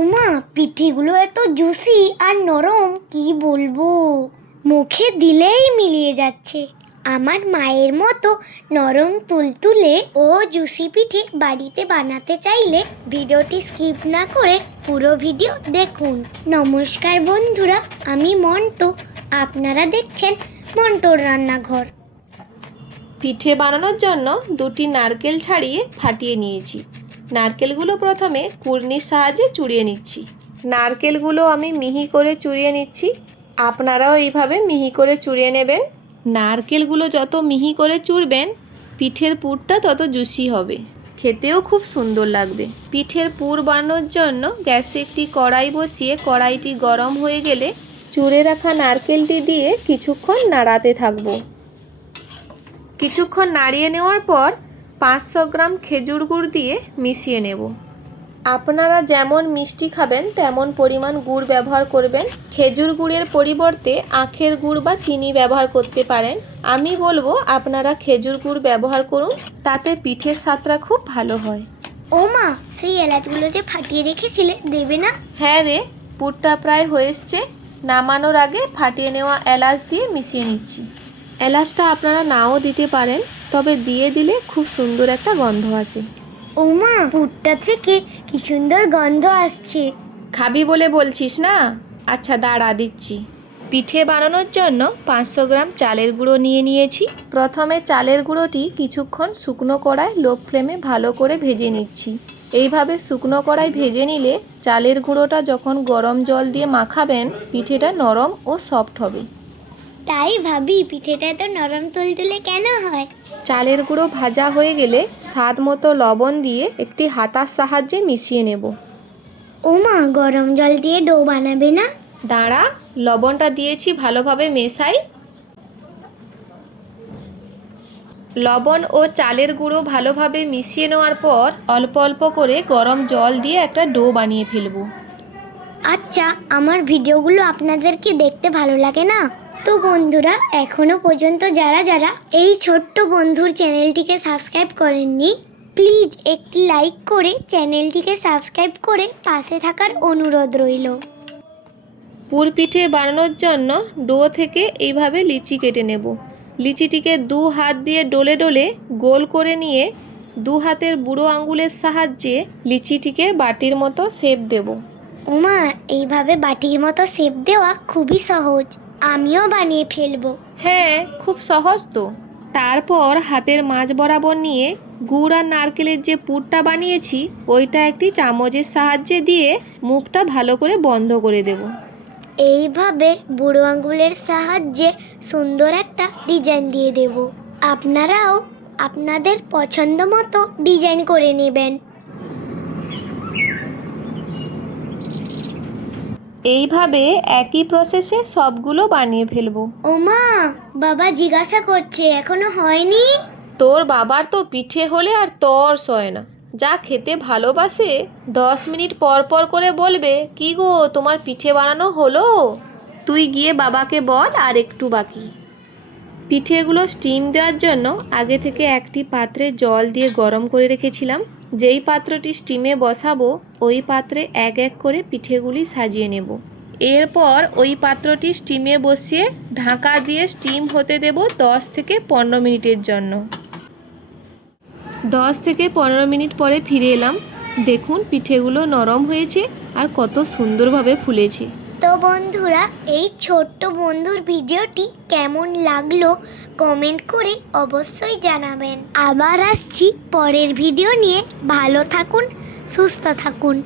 উমা, পিঠেগুলো এত জুসি আর নরম, কি বলব? মুখে দিলেই মিলিয়ে যাচ্ছে। আমার মায়ের মতো নরম তুলতুলে ও জুসি পিঠে বাড়িতে বানাতে চাইলে ভিডিওটি স্কিপ না করে পুরো ভিডিও দেখুন। নমস্কার বন্ধুরা, আমি মন্টু। আপনারা দেখছেন মন্টুর রান্নাঘর। পিঠে বানানোর জন্য দুটি নারকেল ছাড়িয়ে ফাটিয়ে নিয়েছি। নারকেলগুলো প্রথমে কুর্নির সাহায্যে চুড়িয়ে নিচ্ছি। নারকেলগুলো আমি মিহি করে চুড়িয়ে নিচ্ছি। আপনারাও এইভাবে মিহি করে চুড়িয়ে নেবেন। নারকেলগুলো যত মিহি করে চুড়বেন, পিঠের পুরটা তত জুসি হবে। খেতেও খুব সুন্দর লাগবে। পিঠের পুর বানানোর জন্য গ্যাসে একটি কড়াই বসিয়ে কড়াইটি গরম হয়ে গেলে চুড়ে রাখা নারকেলটি দিয়ে কিছুক্ষণ নাড়াতে থাকব। কিছুক্ষণ নাড়িয়ে নেওয়ার পর পাঁচশো গ্রাম খেজুর গুড় দিয়ে মিশিয়ে নেব। আপনারা যেমন মিষ্টি খাবেন তেমন পরিমাণ গুড় ব্যবহার করবেন। খেজুর গুড়ের পরিবর্তে আখের গুড় বা চিনি ব্যবহার করতে পারেন। আমি বলব আপনারা খেজুর গুড় ব্যবহার করুন তাতে পিঠের স্বাদটা খুব ভালো হয়। ও মা সেই এলাচগুলো যে ফাটিয়ে রেখেছিলে দেবে না? হ্যাঁ রে পুরটা প্রায় হয়ে এসছে। নামানোর আগে ফাটিয়ে নেওয়া এলাচ দিয়ে মিশিয়ে নিচ্ছি। এলাচটা আপনারা নাও দিতে পারেন। তবে দিয়ে দিলে খুব সুন্দর একটা গন্ধ আসে। ও মা পুরটা থেকে কি সুন্দর গন্ধ আসছে। খাবি বলে বলছিস না? আচ্ছা দাঁড়া দিচ্ছি। পিঠে বানানোর জন্য পাঁচশো গ্রাম চালের গুঁড়ো নিয়ে নিয়েছি। প্রথমে চালের গুঁড়োটি কিছুক্ষণ শুকনো কড়ায় লো ফ্লেমে ভালো করে ভেজে নিচ্ছি। এইভাবে শুকনো কড়াই ভেজে নিলে চালের গুঁড়োটা যখন গরম জল দিয়ে মাখাবেন পিঠেটা নরম ও সফট হবে। তাই ভাবি পিঠেটা এত নরম তুলতুলে কেন হয়? চালের গুঁড়ো ভাজা হয়ে গেলে স্বাদ মতো লবণ দিয়ে একটি হাতার সাহায্যে মিশিয়ে নেব। ও মা গরম জল দিয়ে ডো বানাবে না? দাঁড়া লবণটা দিয়েছি ভালোভাবে মেশাই। লবণ ও চালের গুঁড়ো ভালোভাবে মিশিয়ে নেওয়ার পর অল্প অল্প করে গরম জল দিয়ে একটা ডো বানিয়ে ফেলব। আচ্ছা আমার ভিডিওগুলো আপনাদেরকে দেখতে ভালো লাগে না? তো বন্ধুরা এখনও পর্যন্ত যারা যারা এই ছোট্ট বন্ধুর চ্যানেলটিকে সাবস্ক্রাইব করেননি প্লিজ একটি লাইক করে চ্যানেলটিকে সাবস্ক্রাইব করে পাশে থাকার অনুরোধ রইল। পুর পিঠে বানানোর জন্য ডো থেকে এইভাবে লিচি কেটে নেব। লিচিটিকে দু হাত দিয়ে ডলে ডলে গোল করে নিয়ে দু হাতের বুড়ো আঙ্গুলের সাহায্যে লিচিটিকে বাটির মতো শেপ দেবো। ওমা এইভাবে বাটির মতো শেপ দেওয়া খুবই সহজ। আমিও বানিয়ে ফেলব। হ্যাঁ খুব সহজ তো। তারপর হাতের মাঝ বরাবর নিয়ে গুড় আর নারকেলের যে পুরটা বানিয়েছি ওইটা একটি চামচের সাহায্যে দিয়ে মুখটা ভালো করে বন্ধ করে দেব। এইভাবে বুড়ো আঙ্গুলের সাহায্যে সুন্দর একটা ডিজাইন দিয়ে দেব। আপনারাও আপনাদের পছন্দ মতো ডিজাইন করে নেবেন। এইভাবে একই প্রসেসে সবগুলো বানিয়ে ফেলব। ওমা বাবা জিজ্ঞাসা করছে এখনও হয়নি? তোর বাবার তো পিঠে হলে আর তর সয় না। যা খেতে ভালোবাসে দশ মিনিট পর পর করে বলবে কি গো তোমার পিঠে বানানো হলো? তুই গিয়ে বাবাকে বল আর একটু বাকি। পিঠেগুলো স্টিম দেওয়ার জন্য আগে থেকে একটি পাত্রে জল দিয়ে গরম করে রেখেছিলাম। যেই পাত্রটি স্টিমে বসাবো, ওই পাত্রে এক এক করে পিঠেগুলি সাজিয়ে নেব। এরপর ওই পাত্রটি স্টিমে বসিয়ে ঢাকা দিয়ে স্টিম হতে দেব দশ থেকে পনেরো মিনিটের জন্য। দশ থেকে পনেরো মিনিট পরে ফিরে এলাম। দেখুন, পিঠেগুলো নরম হয়েছে আর কত সুন্দরভাবে ফুলেছে। তো বন্ধুরা, এই ছোট্ট বন্ধুর ভিডিওটি কেমন লাগল কমেন্ট করে অবশ্যই জানাবেন। আবার আসছি পরের ভিডিও নিয়ে। ভালো থাকুন, সুস্থ থাকুন।